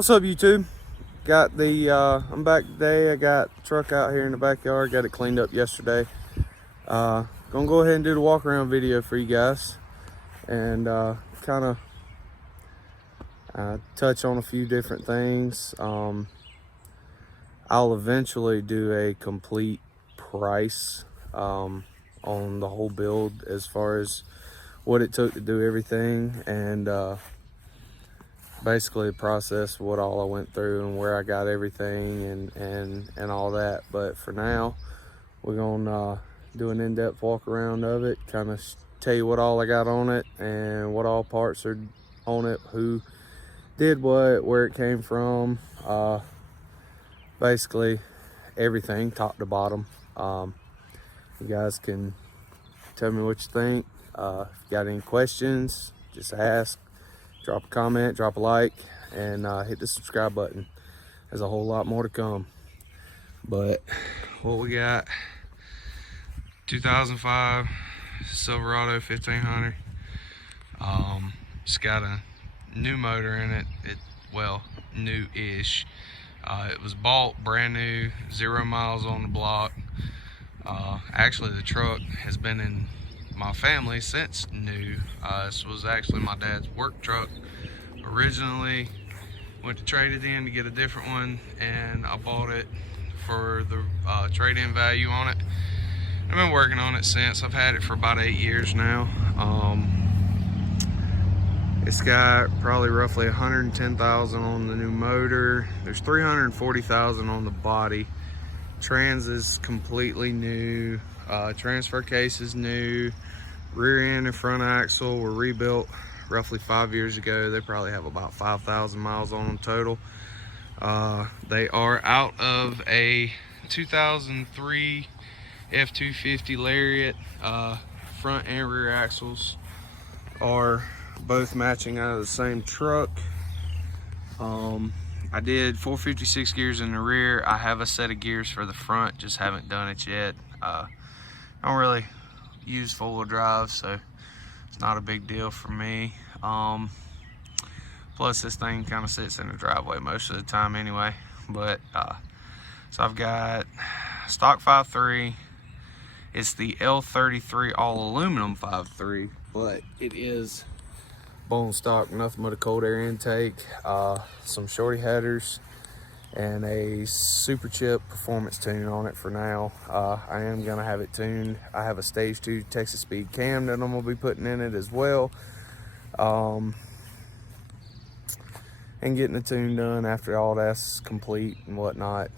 What's up, YouTube? Got the I'm back today. I got the truck out here in the backyard. Got it cleaned up yesterday. Gonna go ahead and do the walk around video for you guys, and kind of touch on a few different things. I'll eventually do a complete price on the whole build, as far as what it took to do everything, and basically the process, what all I went through and where I got everything and all that. But for now, we're gonna do an in-depth walk around of it, kind of tell you what all I got on it and what all parts are on it, who did what, where it came from, basically everything top to bottom. You guys can tell me what you think. If you got any questions, just ask. Drop a comment, drop a like, and hit the subscribe button. There's a whole lot more to come. But what we got, 2005 Silverado 1500. It's got a new motor in it. Well, new-ish. It was bought brand new, 0 miles on the block. Actually, the truck has been in my family since new. This was actually my dad's work truck originally. Went to trade it in to get a different one, and I bought it for the trade-in value on it. I've been working on it since. I've had it for about 8 years now. It's got probably roughly 110,000 on the new motor. There's 340,000 on the body. Trans is completely new. Transfer case is new. Rear end and front axle were rebuilt roughly 5 years ago. They probably have about 5,000 miles on them total. They are out of a 2003 F250 Lariat. Front and rear axles are both matching out of the same truck. I did 456 gears in the rear. I have a set of gears for the front, just haven't done it yet. I don't really use four-wheel drive, so it's not a big deal for me. Plus this thing kind of sits in the driveway most of the time anyway. But so I've got stock 5.3. It's the L33 all aluminum 5.3, but it is bone stock, nothing but a cold air intake, some shorty headers, and a super chip performance tune on it for now. I am gonna have it tuned. I have a stage 2 Texas speed cam that I'm gonna be putting in it as well, and getting the tune done after all that's complete and whatnot.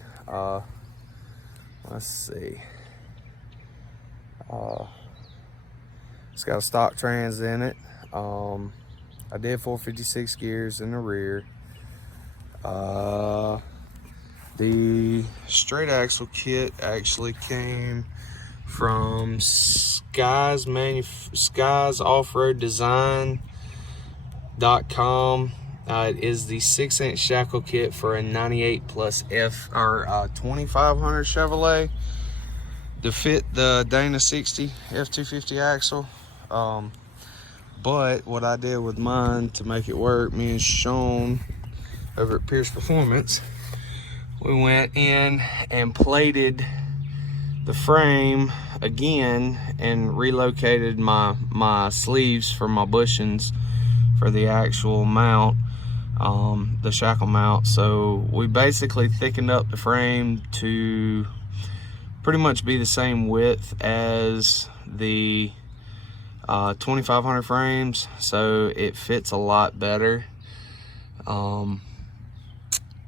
Let's see. It's got a stock trans in it. I did 456 gears in the rear. The straight axle kit actually came from Sky's offroaddesign.com. It is the 6-inch shackle kit for a 98 plus F or 2500 Chevrolet to fit the Dana 60 F250 axle. But what I did with mine to make it work, me and Sean over at Pierce Performance, we went in and plated the frame again and relocated my sleeves for my bushings for the actual mount, the shackle mount. So we basically thickened up the frame to pretty much be the same width as the 2500 frames, so it fits a lot better.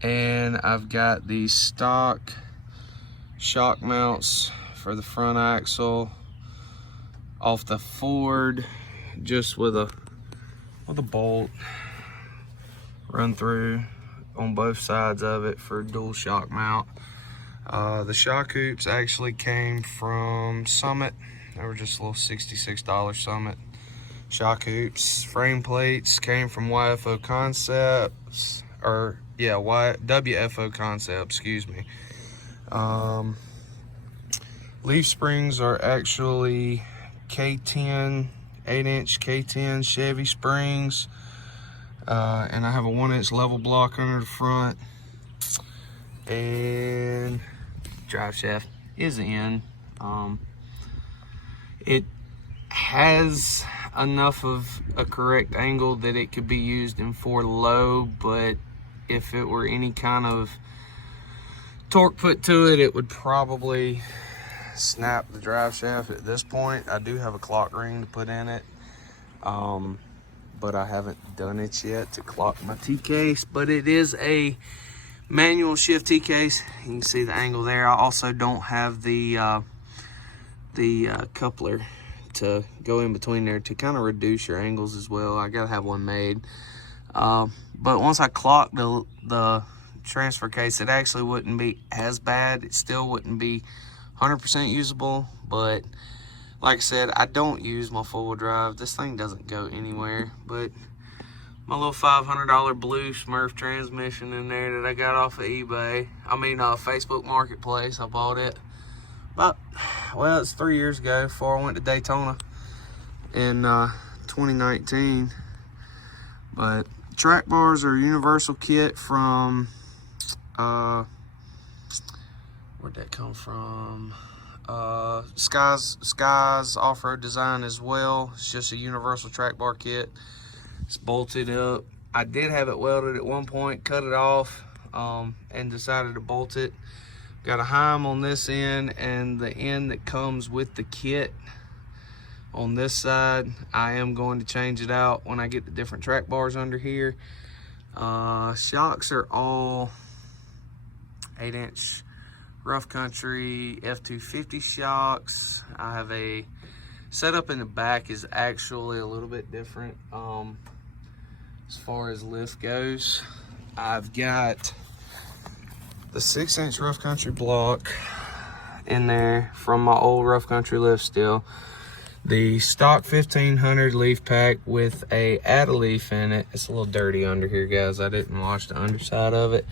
And I've got the stock shock mounts for the front axle off the Ford, just with a bolt run through on both sides of it for dual shock mount. The shock hoops actually came from Summit. They were just a little $66 Summit shock hoops. Frame plates came from YFO Concepts, or yeah, WFO Concepts, excuse me. Leaf springs are actually K10, 8-inch K10 Chevy springs. And I have a 1-inch level block under the front, and drive shaft is in. It has enough of a correct angle that it could be used in 4 low, but if it were any kind of torque put to it, it would probably snap the drive shaft at this point. I do have a clock ring to put in it, but I haven't done it yet to clock my T-case. But it is a manual shift T-case. You can see the angle there. I also don't have the coupler to go in between there to kind of reduce your angles as well. I gotta have one made. But once I clock the transfer case, it actually wouldn't be as bad. It still wouldn't be 100% usable, but like I said, I don't use my 4-wheel drive. This thing doesn't go anywhere. But my little $500 blue Smurf transmission in there that I got off of eBay, Facebook Marketplace, I bought it. But, well, it's 3 years ago, before I went to Daytona in 2019. But track bars are a universal kit from, where'd that come from? Sky's Off-Road Design as well. It's just a universal track bar kit. It's bolted up. I did have it welded at one point, cut it off, and decided to bolt it. Got a Heim on this end, and the end that comes with the kit on this side, I am going to change it out when I get the different track bars under here. Shocks are all 8-inch Rough Country F250 shocks. I have a setup in the back is actually a little bit different as far as lift goes. I've got the 6-inch Rough Country block in there from my old Rough Country lift still. The stock 1500 leaf pack with a add-a-leaf in it. It's a little dirty under here, guys. I didn't wash the underside of it.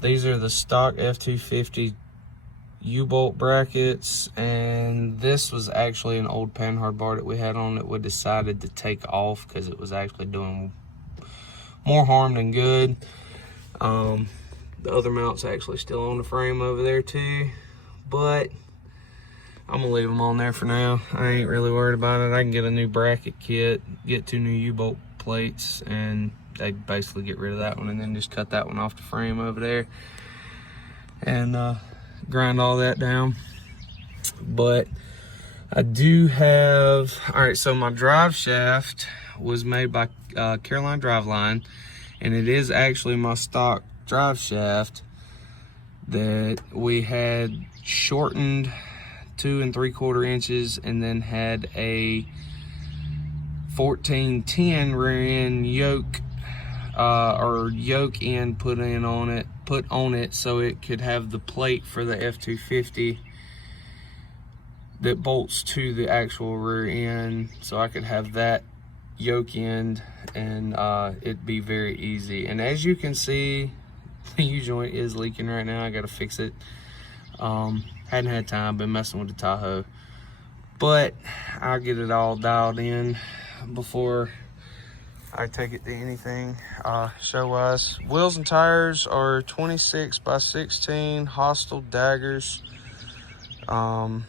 These are the stock F250 U-bolt brackets, and this was actually an old panhard bar that we had on that we decided to take off because it was actually doing more harm than good. The other mount's actually still on the frame over there too, but I'm gonna leave them on there for now. I ain't really worried about it. I can get a new bracket kit, get 2 new U-bolt plates, and they basically get rid of that one and then just cut that one off the frame over there and grind all that down. But I do have, all right, so my drive shaft was made by Caroline Driveline, and it is actually my stock drive shaft that we had shortened 2 3/4 inches and then had a 1410 rear end yoke or yoke end put on it so it could have the plate for the F250 that bolts to the actual rear end, so I could have that yoke end and it'd be very easy. And as you can see, the U-joint is leaking right now. I gotta fix it. Hadn't had time, been messing with the Tahoe, but I'll get it all dialed in before I take it to anything show wise. Wheels and tires are 26x16 Hostile DAGRs, and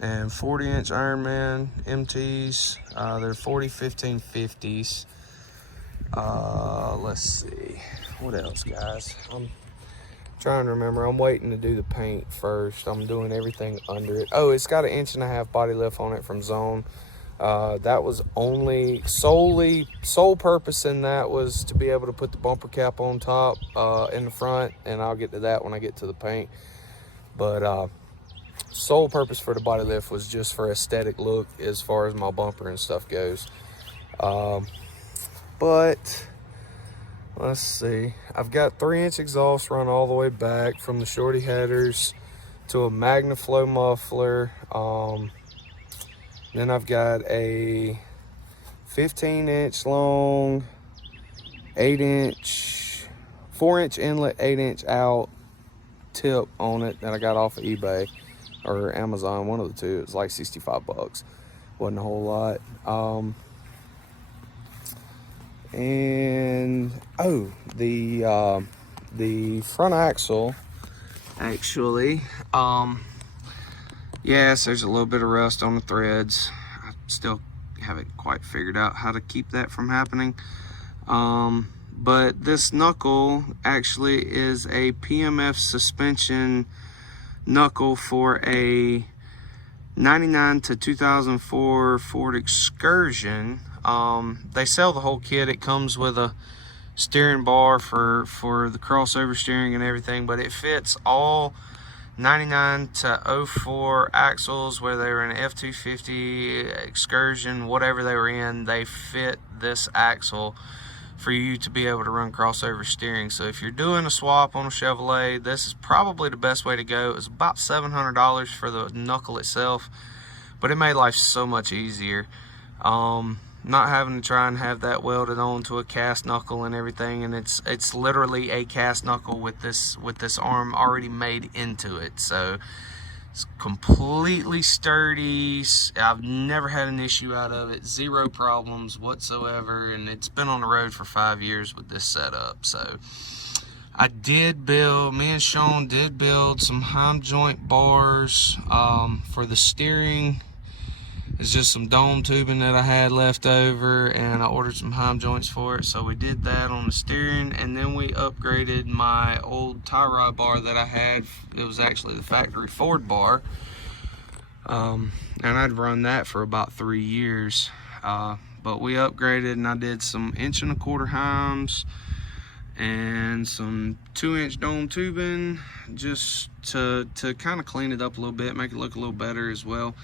40-inch Ironman MTs. They're 40-15-50s. Let's see, what else, guys? I'm trying to remember. I'm waiting to do the paint first. I'm doing everything under it. Oh, it's got an 1.5 inch body lift on it from Zone. That was only sole purpose in that was to be able to put the bumper cap on top in the front, and I'll get to that when I get to the paint. But sole purpose for the body lift was just for aesthetic look as far as my bumper and stuff goes. But let's see, I've got 3-inch exhaust run all the way back from the shorty headers to a MagnaFlow muffler. Then I've got a 15-inch long, 8-inch, 4-inch inlet, 8-inch out tip on it that I got off of eBay or Amazon, one of the two. It was like 65 bucks. Wasn't a whole lot. And oh, the front axle actually, yes, there's a little bit of rust on the threads. I still haven't quite figured out how to keep that from happening. But this knuckle actually is a PMF suspension knuckle for a 99 to 2004 Ford Excursion. They sell the whole kit. It comes with a steering bar for the crossover steering and everything, but it fits all 99 to 04 axles, whether they were in F250, Excursion, whatever they were in, they fit this axle for you to be able to run crossover steering. So if you're doing a swap on a Chevrolet, this is probably the best way to go. It's about $700 for the knuckle itself, but it made life so much easier. Not having to try and have that welded onto a cast knuckle and everything, and it's literally a cast knuckle with this arm already made into it. So it's completely sturdy. I've never had an issue out of it, zero problems whatsoever, and it's been on the road for 5 years with this setup. So I did build, me and Sean did build some heim joint bars for the steering. It's just some dome tubing that I had left over, and I ordered some heim joints for it. So we did that on the steering, and then we upgraded my old tie rod bar that I had. It was actually the factory Ford bar, and I'd run that for about 3 years. But we upgraded, and I did some 1 1/4" heims and some 2-inch dome tubing, just to kind of clean it up a little bit, make it look a little better as well.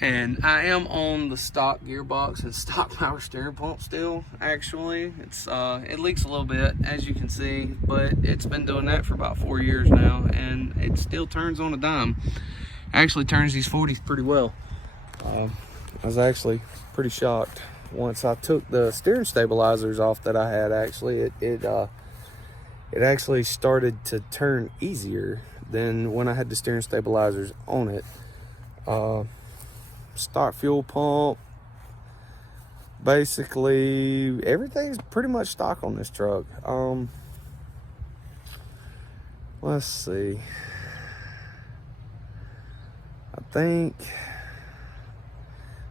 And I am on the stock gearbox and stock power steering pump still. Actually, it leaks a little bit, as you can see, but it's been doing that for about 4 years now, and it still turns on a dime. Actually turns these 40s pretty well. I was actually pretty shocked once I took the steering stabilizers off that I had. Actually, it actually started to turn easier than when I had the steering stabilizers on it. Stock fuel pump, basically everything's pretty much stock on this truck. Let's see, I think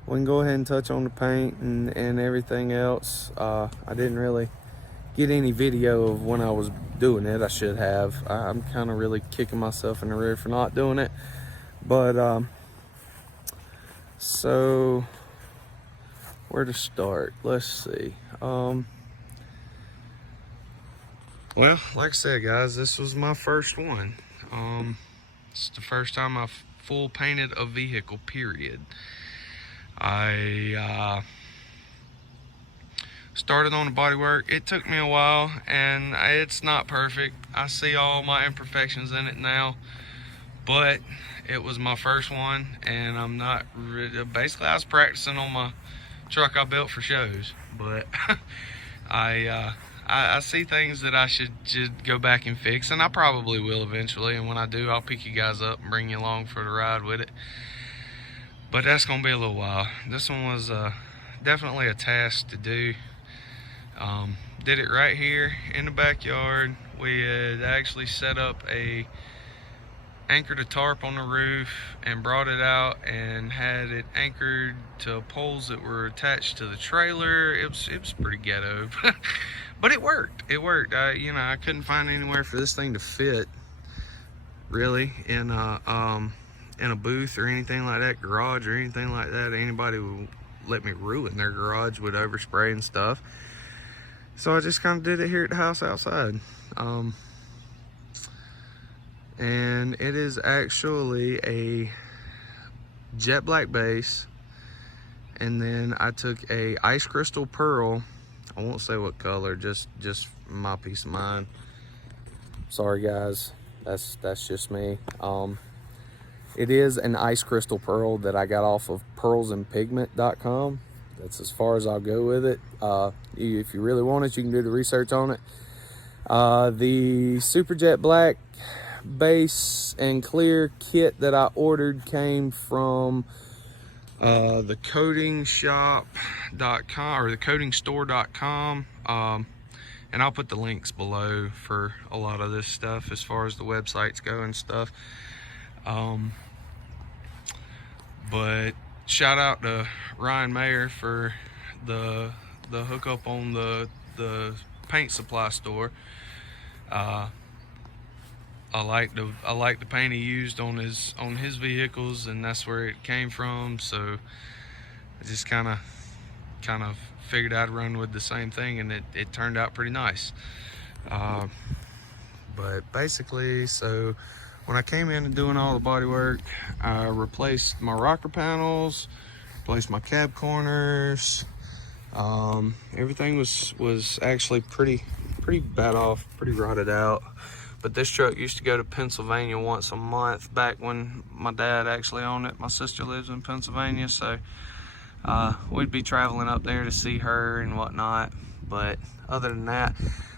we can go ahead and touch on the paint and everything else. I didn't really get any video of when I was doing it. I should have. I'm kind of really kicking myself in the rear for not doing it, but so where to start? Let's see. Well, like I said, guys, this was my first one. It's the first time I've full painted a vehicle, period. I started on the Bodywork. It took me a while, and it's not perfect. I see all my imperfections in it now, but it was my first one, and I'm not basically I was practicing on my truck I built for shows, but I see things that I should go back and fix, and I probably will eventually, and when I do, I'll pick you guys up and bring you along for the ride with it. But that's gonna be a little while. This one was definitely a task to do. Did it right here in the backyard. We had actually set up anchored a tarp on the roof and brought it out and had it anchored to poles that were attached to the trailer. It was pretty ghetto, but it worked. It worked. I couldn't find anywhere for this thing to fit, really, in a booth or anything like that, garage or anything like that. Anybody would let me ruin their garage with overspray and stuff. So I just kind of did it here at the house outside. And it is actually a jet black base, and then I took a ice crystal pearl. I won't say what color, just my peace of mind. Sorry guys, that's just me. It is an ice crystal pearl that I got off of pearlsandpigment.com. That's as far as I'll go with it. If you really want it, you can do the research on it. The super jet black base and clear kit that I ordered came from the coatingshop.com or the coatingstore.com, and I'll put the links below for a lot of this stuff as far as the websites go and stuff. But shout out to Ryan Mayer for the hookup on the paint supply store. I like the paint he used on his vehicles, and that's where it came from. So I just kind of figured I'd run with the same thing, and it turned out pretty nice. But basically, so when I came in and doing all the body work, I replaced my rocker panels, replaced my cab corners. Everything was actually pretty bad off, pretty rotted out. But this truck used to go to Pennsylvania once a month back when my dad actually owned it. My sister lives in Pennsylvania, so we'd be traveling up there to see her and whatnot. But other than that,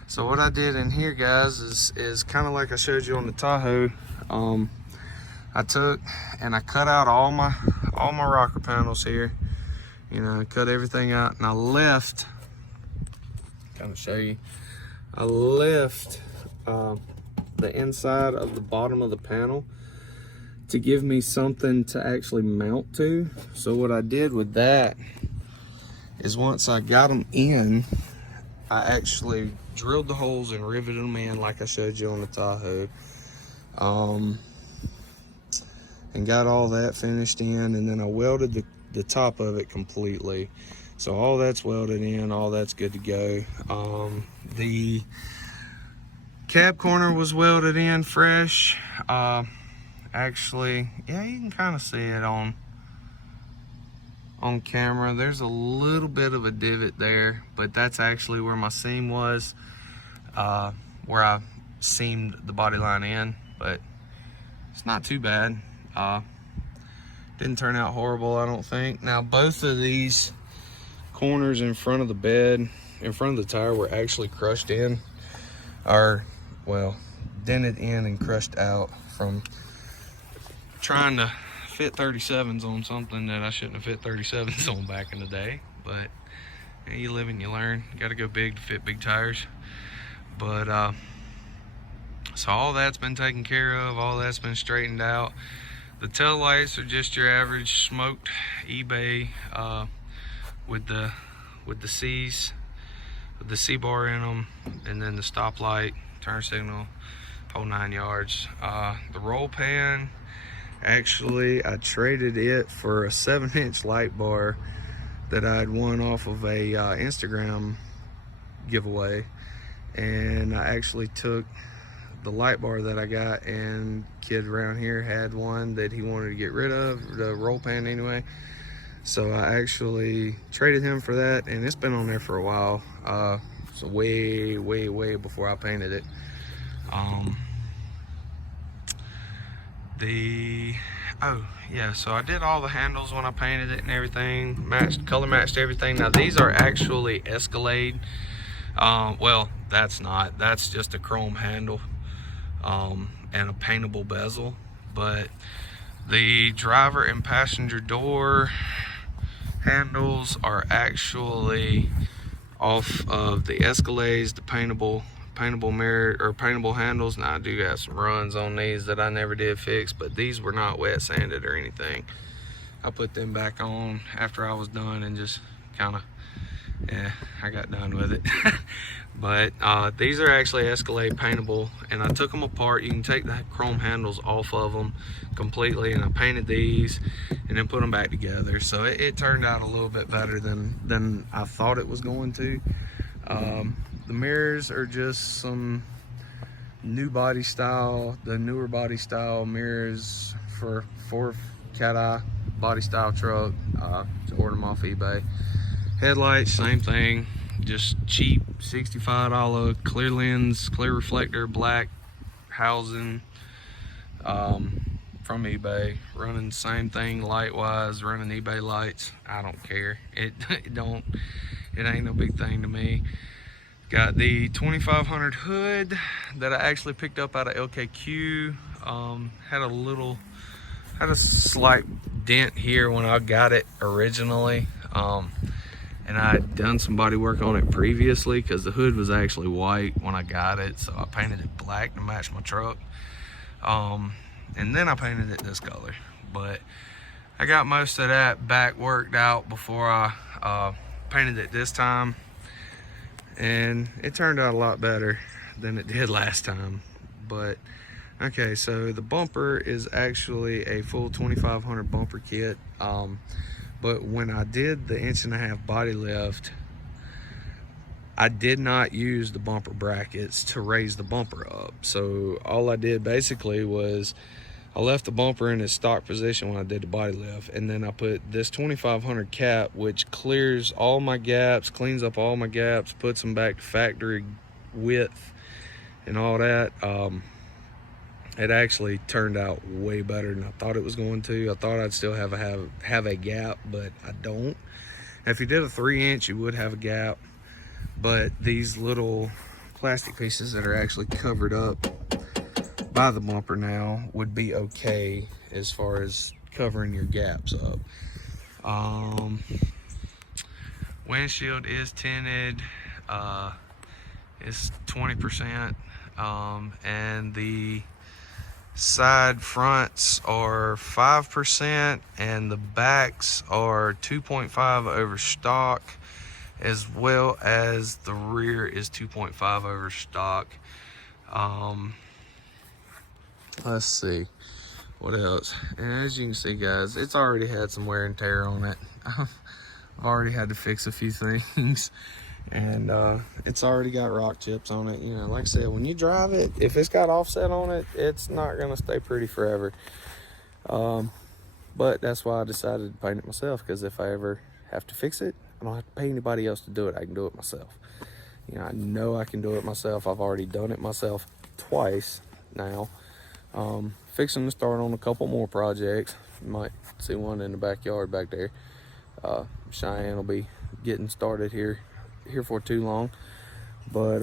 so what I did in here, guys, is kind of like I showed you on the Tahoe. I took and I cut out all my rocker panels here. You know, cut everything out, and I left, kind of show you, I left the inside of the bottom of the panel to give me something to actually mount to. So what I did with that is once I got them in, I actually drilled the holes and riveted them in like I showed you on the Tahoe, and got all that finished in, and then I welded the top of it completely. So all that's welded in, all that's good to go. The cab corner was welded in fresh. Actually, yeah, you can kind of see it on camera. There's a little bit of a divot there, but that's actually where my seam was, where I seamed the body line in, but it's not too bad. Didn't turn out horrible, I don't think. Now, both of these corners in front of the bed, in front of the tire, were actually crushed in, or, well, dented in and crushed out from trying to fit 37s on something that I shouldn't have fit 37s on back in the day. But yeah, you live and you learn. You got to go big to fit big tires. But so all that's been taken care of, all that's been straightened out. The tail lights are just your average smoked eBay with the C's, with the C bar in them, and then the stoplight, turn signal, whole 9 yards. The roll pan, actually I traded it for a 7-inch light bar that I'd won off of a Instagram giveaway, and I actually took the light bar that I got, and kid around here had one that he wanted to get rid of, the roll pan anyway. So I actually traded him for that, and it's been on there for a while. So way before I painted it. Oh yeah, so I did all the handles when I painted it and everything, color matched everything. Now these are actually Escalade. Well, that's just a chrome handle and a paintable bezel, but the driver and passenger door handles are actually off of the Escalades, the paintable mirror or paintable handles. Now I do got some runs on these that I never did fix, but these were not wet sanded or anything. I put them back on after I was done and just kind of, yeah, I got done with it. But these are actually Escalade paintable, and I took them apart. You can take the chrome handles off of them completely, and I painted these and then put them back together. So it turned out a little bit better than I thought it was going to. The mirrors are just some new body style, the newer body style mirrors for CATEYE body style truck. Just ordered them off eBay. Headlights, same thing, just cheap $65 clear lens, clear reflector, black housing from eBay. Running same thing light wise, running eBay lights. I don't care. It ain't no big thing to me. Got the 2500 hood that I actually picked up out of LKQ. Had a little Had a slight dent here when I got it originally, and I had done some body work on it previously because the hood was actually white when I got it, so I painted it black to match my truck, and then I painted it this color. But I got most of that back worked out before I painted it this time, and it turned out a lot better than it did last time. But okay, so the bumper is actually a full 2500 bumper kit, but when I did the 1.5 inch body lift, I did not use the bumper brackets to raise the bumper up. So all I did basically was I left the bumper in its stock position when I did the body lift, and then I put this 2500 cap, which clears all my gaps, cleans up all my gaps, puts them back to factory width and all that. It actually turned out way better than I thought it was going to. I thought I'd still have a gap, but I don't. If you did a 3 inch, you would have a gap, but these little plastic pieces that are actually covered up by the bumper now would be okay as far as covering your gaps up. Windshield is tinted. It's 20%, and the side fronts are 5%, and the backs are 2.5 over stock, as well as the rear is 2.5 over stock. Let's see what else. And as you can see, guys, it's already had some wear and tear on it. I've already had to fix a few things, and it's already got rock chips on it. You know, like I said, when you drive it, if it's got offset on it, it's not gonna stay pretty forever. But that's why I decided to paint it myself, because if I ever have to fix it, I don't have to pay anybody else to do it. I can do it myself. You know I can do it myself. I've already done it myself twice now. Fixing to start on a couple more projects. You might see one in the backyard back there. Cheyenne will be getting started here for too long. But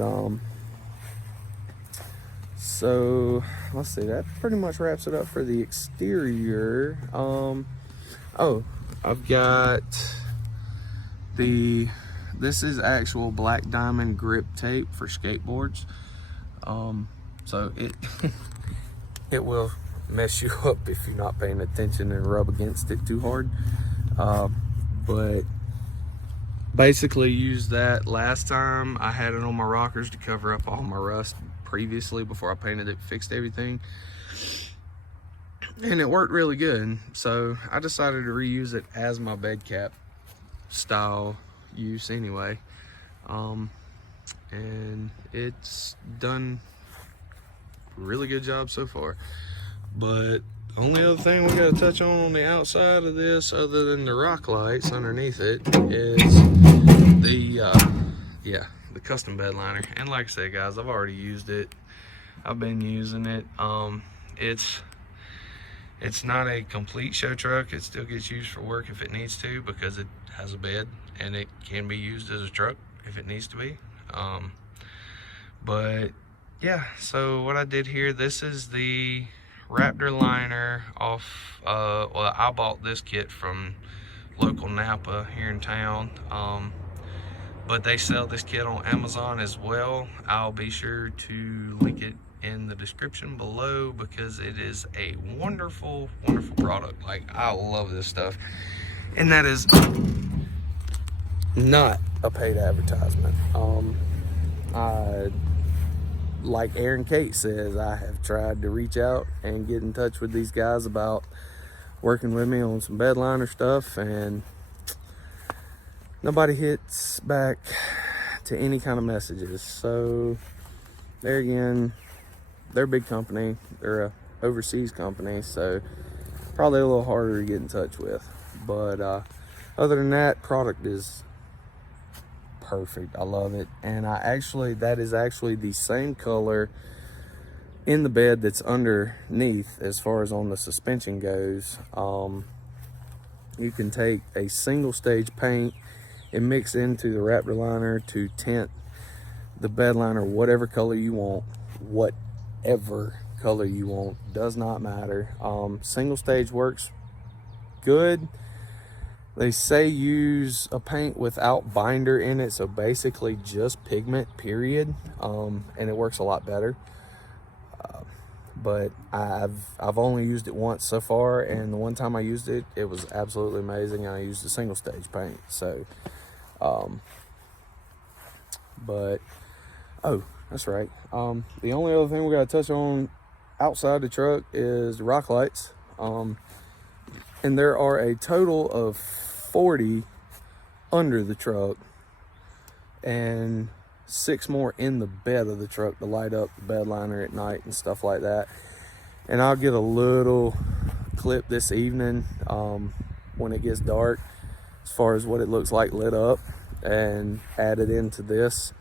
so let's see, that pretty much wraps it up for the exterior. Oh, I've got this is actual black diamond grip tape for skateboards. So it will mess you up if you're not paying attention and rub against it too hard. But basically used that last time. I had it on my rockers to cover up all my rust previously before I painted it, fixed everything, and it worked really good. So I decided to reuse it as my bed cap style use anyway, and it's done a really good job so far. But the only other thing we got to touch on the outside of this, other than the rock lights underneath it, is the custom bed liner. And like I said, guys, I've already used it. I've been using it. It's not a complete show truck. It still gets used for work if it needs to, because it has a bed and it can be used as a truck if it needs to be. But yeah, so what I did here, this is the Raptor liner off, well, I bought this kit from local Napa here in town, but they sell this kit on Amazon as well. I'll be sure to link it in the description below, because it is a wonderful, wonderful product. Like, I love this stuff, and that is not a paid advertisement. Like Aaron Kate says, I have tried to reach out and get in touch with these guys about working with me on some bedliner stuff, and nobody hits back to any kind of messages. So there again, they're a big company, they're a overseas company, so probably a little harder to get in touch with. But other than that, product is perfect. I love it. And that is actually the same color in the bed that's underneath as far as on the suspension goes. You can take a single stage paint and mix into the Raptor liner to tint the bed liner whatever color you want, whatever color you want, does not matter. Single stage works good. They say use a paint without binder in it, so basically just pigment, period, and it works a lot better. But I've only used it once so far, and the one time I used it, it was absolutely amazing. I used a single stage paint. So but oh, that's right, the only other thing we got to touch on outside the truck is the rock lights, and there are a total of 40 under the truck and 6 more in the bed of the truck to light up the bedliner at night and stuff like that. And I'll get a little clip this evening when it gets dark as far as what it looks like lit up and add it into this.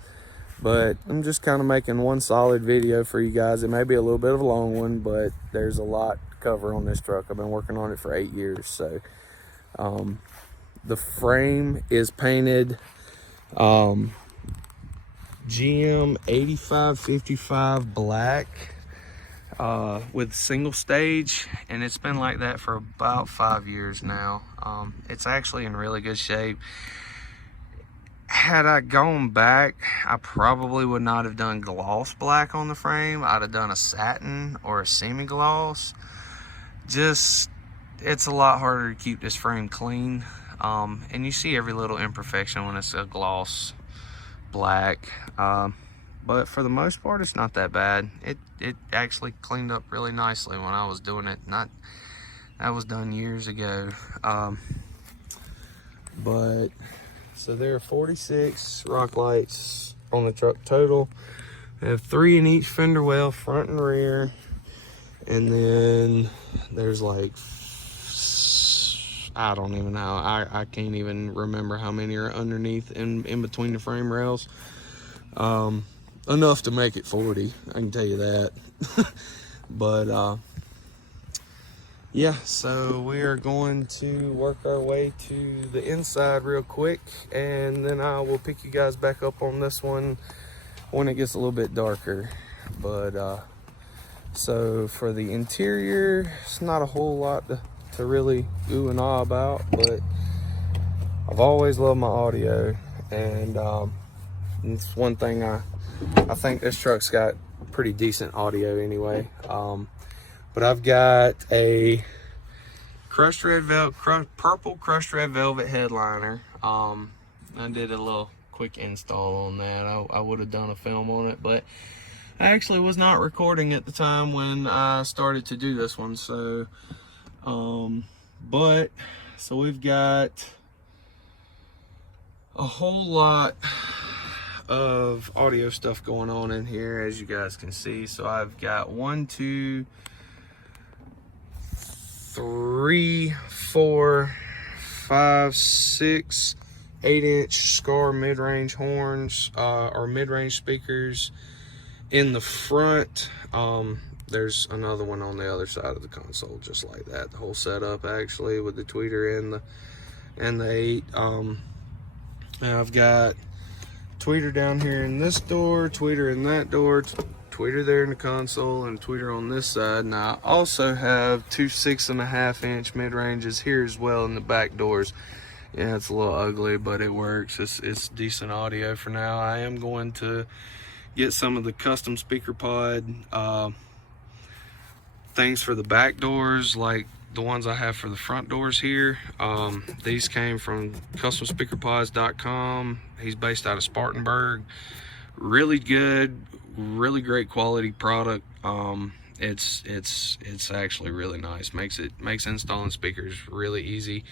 But I'm just kind of making one solid video for you guys. It may be a little bit of a long one, but there's a lot to cover on this truck. I've been working on it for 8 years. So the frame is painted GM 8555 black with single stage, and it's been like that for about 5 years now. It's actually in really good shape. Had I gone back, I probably would not have done gloss black on the frame. I'd have done a satin or a semi-gloss. Just, it's a lot harder to keep this frame clean, and you see every little imperfection when it's a gloss black, but for the most part it's not that bad. It actually cleaned up really nicely when I was doing it. That was done years ago. But so there are 46 rock lights on the truck total. I have 3 in each fender well, front and rear, and then there's like, I don't even know, I can't even remember how many are underneath in between the frame rails. Enough to make it 40, I can tell you that. But yeah, so we are going to work our way to the inside real quick, and then I will pick you guys back up on this one when it gets a little bit darker. But so for the interior, it's not a whole lot to really ooh and ah about, but I've always loved my audio, and it's one thing I think this truck's got pretty decent audio anyway. But I've got a purple crushed red velvet headliner. I did a little quick install on that. I would have done a film on it, but I actually was not recording at the time when I started to do this one. So so we've got a whole lot of audio stuff going on in here, as you guys can see. So I've got 1, 2, 3, 4, 5, 6, 8-inch Skar mid-range horns, or mid-range speakers in the front. There's another one on the other side of the console, just like that. The whole setup actually, with the tweeter and the 8. And I've got tweeter down here in this door, tweeter in that door, tweeter there in the console, and tweeter on this side. And I also have 2 6.5-inch mid-ranges here as well in the back doors. Yeah, it's a little ugly, but it works. It's decent audio for now. I am going to get some of the custom speaker pod things for the back doors, like the ones I have for the front doors here. These came from customspeakerpods.com. He's based out of Spartanburg. Really good, really great quality product. It's actually really nice. Makes installing speakers really easy,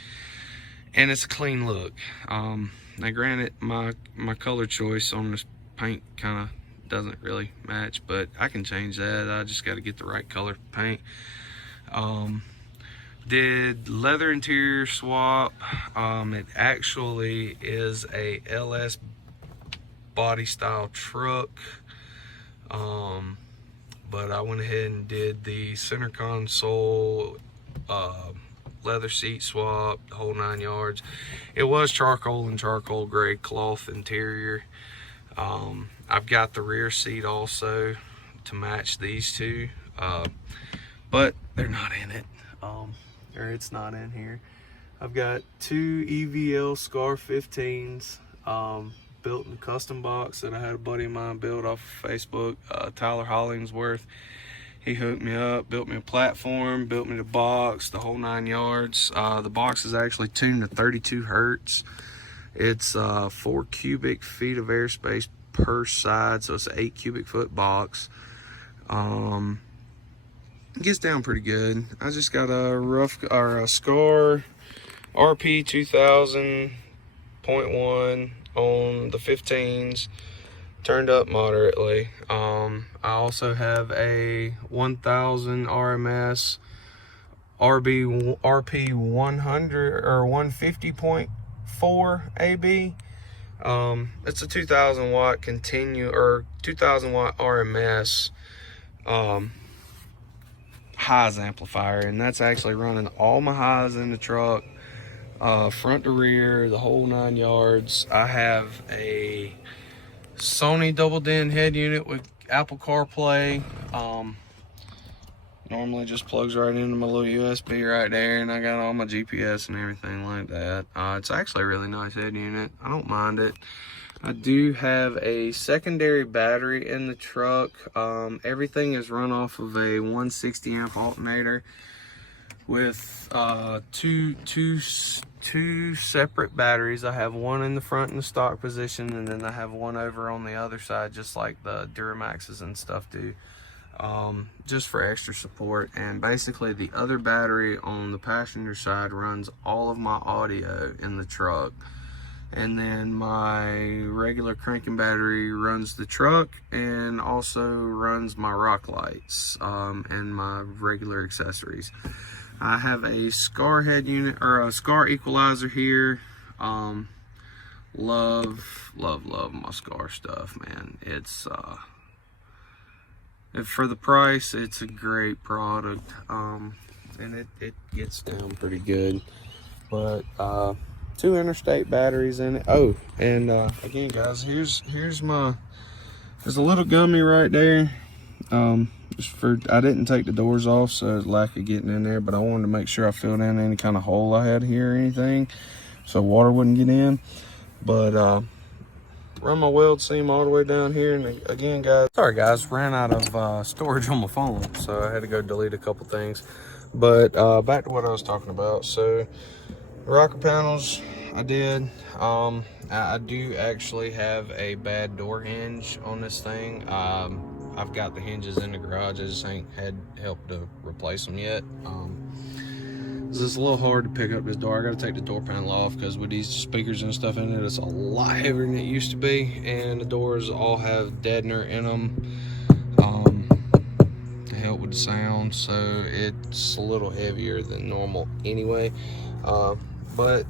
and it's a clean look. Now granted, my color choice on this paint kind of doesn't really match, but I can change that. I just got to get the right color paint. Did leather interior swap. It actually is a LS body style truck, but I went ahead and did the center console leather seat swap, the whole 9 yards. It was charcoal and charcoal gray cloth interior. I've got the rear seat also to match these two. but they're not in it, or it's not in here. I've got 2 EVL Skar 15s, built in a custom box that I had a buddy of mine build off of Facebook, Tyler Hollingsworth. He hooked me up, built me a platform, built me the box, the whole 9 yards. The box is actually tuned to 32 hertz. It's 4 cubic feet of airspace per side, so it's an 8 cubic foot box. It gets down pretty good. I just got a Skar RP2000.1 on the 15s, turned up moderately. I also have a 1000 RMS RP150.4AB. It's a 2000 watt 2000 watt RMS highs amplifier, and that's actually running all my highs in the truck, front to rear, the whole 9 yards. I have a Sony double din head unit with Apple CarPlay. Normally just plugs right into my little USB right there, and I got all my GPS and everything like that. It's actually a really nice head unit. I don't mind it. I do have a secondary battery in the truck. Everything is run off of a 160 amp alternator with two separate batteries. I have one in the front in the stock position, and then I have one over on the other side, just like the Duramaxes and stuff do, just for extra support. And basically the other battery on the passenger side runs all of my audio in the truck, and then my regular cranking battery runs the truck and also runs my rock lights and my regular accessories. I have a Skar head unit, or a Skar equalizer here. Love my Skar stuff, man. It's for the price, it's a great product, and it gets down pretty good. But 2 interstate batteries in it. Oh, and again, guys, there's a little gummy right there. I didn't take the doors off, so there's lack of getting in there, but I wanted to make sure I filled in any kind of hole I had here or anything, so water wouldn't get in. But run my weld seam all the way down here. And again, guys, sorry guys, ran out of storage on my phone, so I had to go delete a couple things. But back to what I was talking about. So rocker panels, I did. I do actually have a bad door hinge on this thing. I've got the hinges in the garage. I just ain't had help to replace them yet. It's just a little hard to pick up this door. I got to take the door panel off because with these speakers and stuff in it, it's a lot heavier than it used to be, and the doors all have deadener in them to help with the sound, so it's a little heavier than normal anyway. But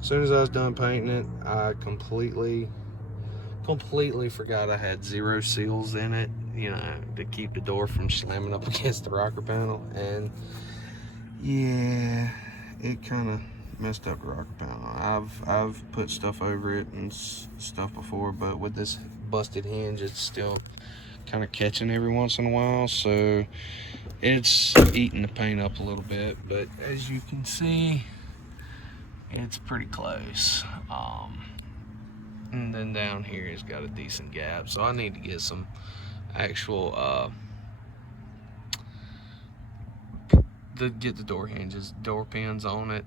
as soon as I was done painting it, I completely forgot I had 0 seals in it, you know, to keep the door from slamming up against the rocker panel. And yeah, it kind of messed up the rocker panel. I've put stuff over it and stuff before, but with this busted hinge, it's still kind of catching every once in a while, so it's eating the paint up a little bit. But as you can see, it's pretty close. And then down here it's got a decent gap, so I need to get some actual get the door hinges, door pins on it.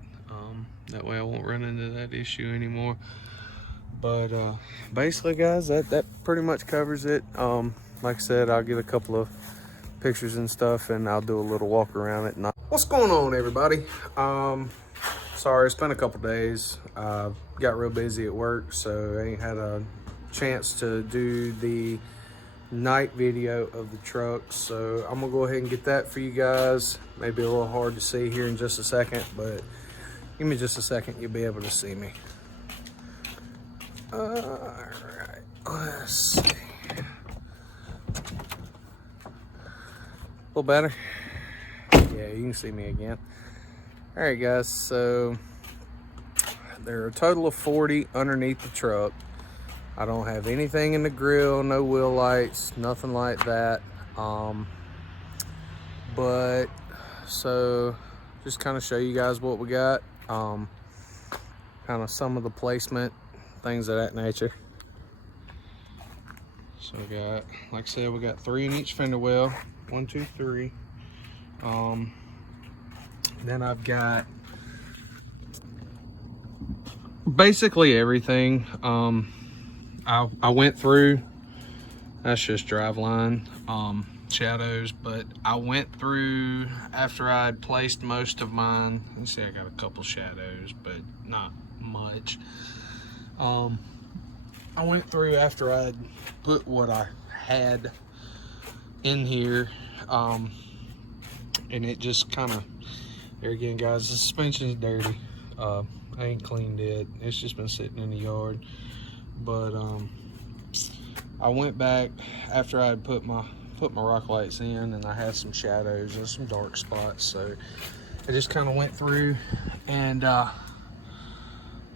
That way I won't run into that issue anymore. But basically, guys, that pretty much covers it. Like I said, I'll get a couple of pictures and stuff, and I'll do a little walk around it. What's going on, everybody? Sorry, it's been a couple days. Got real busy at work, so I ain't had a chance to do the night video of the truck, so I'm gonna go ahead and get that for you guys. Maybe a little hard to see here in just a second, but give me just a second, you'll be able to see me. All right, let's see. A little better? Yeah, you can see me again. All right, guys, so there are a total of 40 underneath the truck. I don't have anything in the grill, no wheel lights, nothing like that. But so just kind of show you guys what we got, kind of some of the placement, things of that nature. So we got, like I said, we got 3 in each fender well, 1, 2, 3. Then I've got basically everything. I went through, that's just drive line, shadows, but I went through after I had placed most of mine. You see I got a couple shadows, but not much. I went through after I had put what I had in here, and it just kind of, there again guys, the suspension's dirty. I ain't cleaned it, it's just been sitting in the yard. But I went back after I had put my rock lights in, and I had some shadows and some dark spots, so I just kind of went through and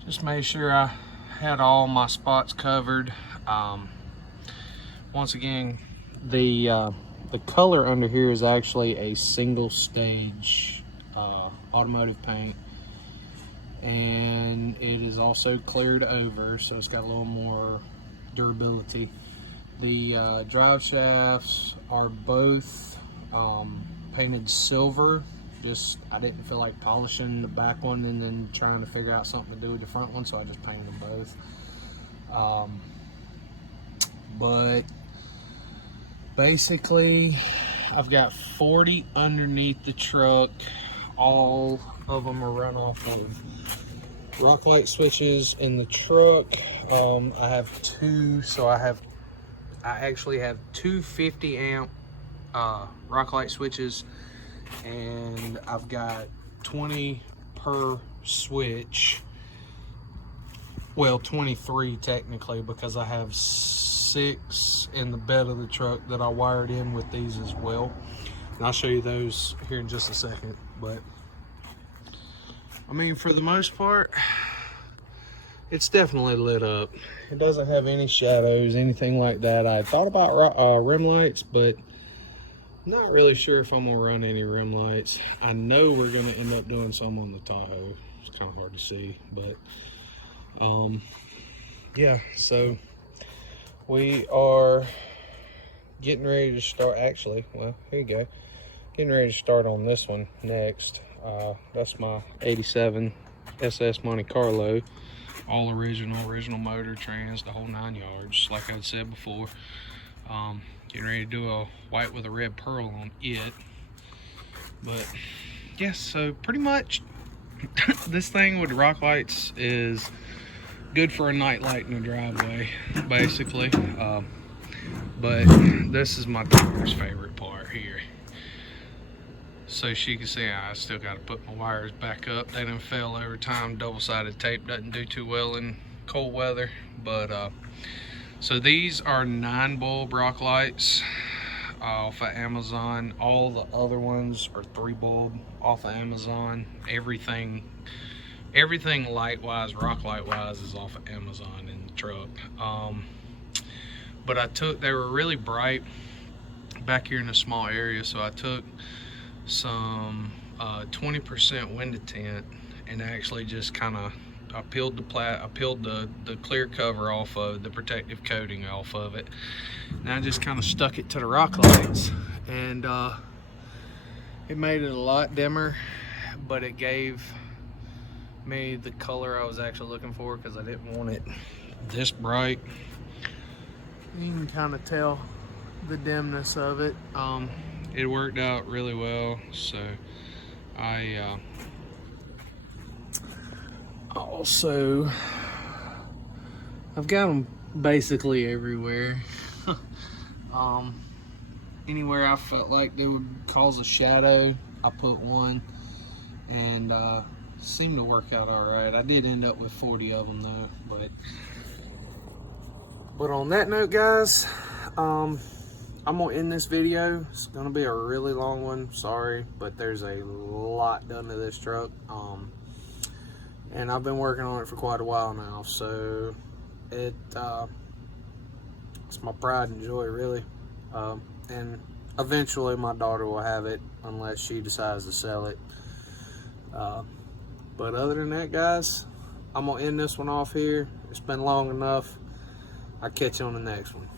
just made sure I had all my spots covered. Once again, the color under here is actually a single stage automotive paint, and it is also cleared over, so it's got a little more durability. The drive shafts are both painted silver. Just, I didn't feel like polishing the back one and then trying to figure out something to do with the front one, so I just painted them both. But basically, I've got 40 underneath the truck. All of them are run off of rock light switches in the truck. I have 2, so I actually have 2 50 amp rock light switches, and I've got 20 per switch. Well, 23 technically, because I have 6 in the bed of the truck that I wired in with these as well, and I'll show you those here in just a second. But I mean, for the most part, it's definitely lit up. It doesn't have any shadows, anything like that. I thought about rim lights, but not really sure if I'm gonna run any rim lights. I know we're gonna end up doing some on the Tahoe. It's kind of hard to see, but yeah, so we are getting ready to start. Actually, well, here you go. Getting ready to start on this one next. That's my 87 SS Monte Carlo, all original motor, trans, the whole 9 yards, like I said before. Getting ready to do a white with a red pearl on it. But yes, so pretty much this thing with rock lights is good for a night light in the driveway, basically. But this is my daughter's favorite part here. So she can see I still got to put my wires back up. They done fell over time. Double-sided tape doesn't do too well in cold weather. But so these are 9-bulb rock lights off of Amazon. All the other ones are 3-bulb off of Amazon. Everything light-wise, rock light-wise, is off of Amazon in the truck. But they were really bright back here in a small area, so I took some 20% window tint and actually just kind of I peeled the clear cover off of the protective coating off of it, and I just kind of stuck it to the rock lights, and it made it a lot dimmer, but it gave me the color I was actually looking for, because I didn't want it this bright. You can kind of tell the dimness of it. It worked out really well, so I also, I've got them basically everywhere. Anywhere I felt like they would cause a shadow, I put one, and seemed to work out all right. I did end up with 40 of them though, but on that note, guys, I'm gonna end this video. It's gonna be a really long one, sorry, but there's a lot done to this truck, and I've been working on it for quite a while now, so it's my pride and joy, really. And eventually my daughter will have it unless she decides to sell it. But other than that, guys, I'm gonna end this one off here. It's been long enough. I'll catch you on the next one.